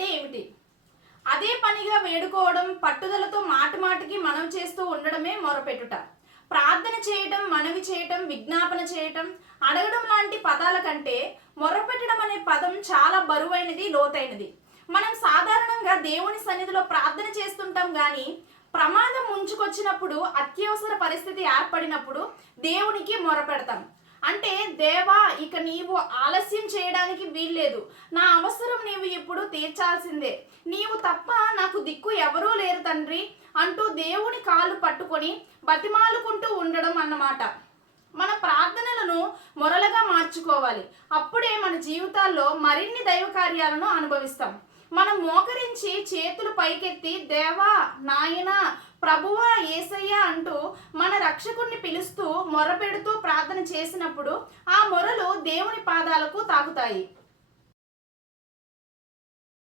అంటే ఏమిటి? అదే పనిగా వేడుకోవడం, పట్టుదలతో మాటి మాటికి మనవి చేస్తూ ఉండడమే మొరపెట్టుట. ప్రార్థన చేయటం, మనవి చేయటం, విజ్ఞాపన చేయటం, అడగడం లాంటి పదాల కంటే మొరపెట్టడం అనే పదం చాలా బరువైనది, లోతైనది. మనం సాధారణంగా దేవుని సన్నిధిలో ప్రార్థన చేస్తుంటాం కానీ ప్రమాదం ముంచుకొచ్చినప్పుడు, అత్యవసర పరిస్థితి ఏర్పడినప్పుడు దేవునికి మొరపెడతాం. అంటే దేవా, ఇక నీవు ఆలస్యం చేయడానికి వీల్లేదు, నా అవసరం నీవు ఇప్పుడు తీర్చాల్సిందే, నీవు తప్ప నాకు దిక్కు ఎవరూ లేరు తండ్రి అంటూ దేవుని కాళ్ళు పట్టుకొని బతిమాలుకుంటూ ఉండడం అన్నమాట. మన ప్రార్థనలను మొరలుగా మార్చుకోవాలి. అప్పుడే మన జీవితాల్లో మరిన్ని దైవ కార్యాలను అనుభవిస్తాం. మనం మోకరించి చేతులు పైకెత్తి దేవా, నాయనా, ప్రభువా, యేసయ్య అంటూ మన రక్షకుణ్ణి పిలుస్తూ మొరపెడుతూ ప్రార్థన చేసినప్పుడు ఆ మొరలు దేవుని పాదాలకు తాకుతాయి.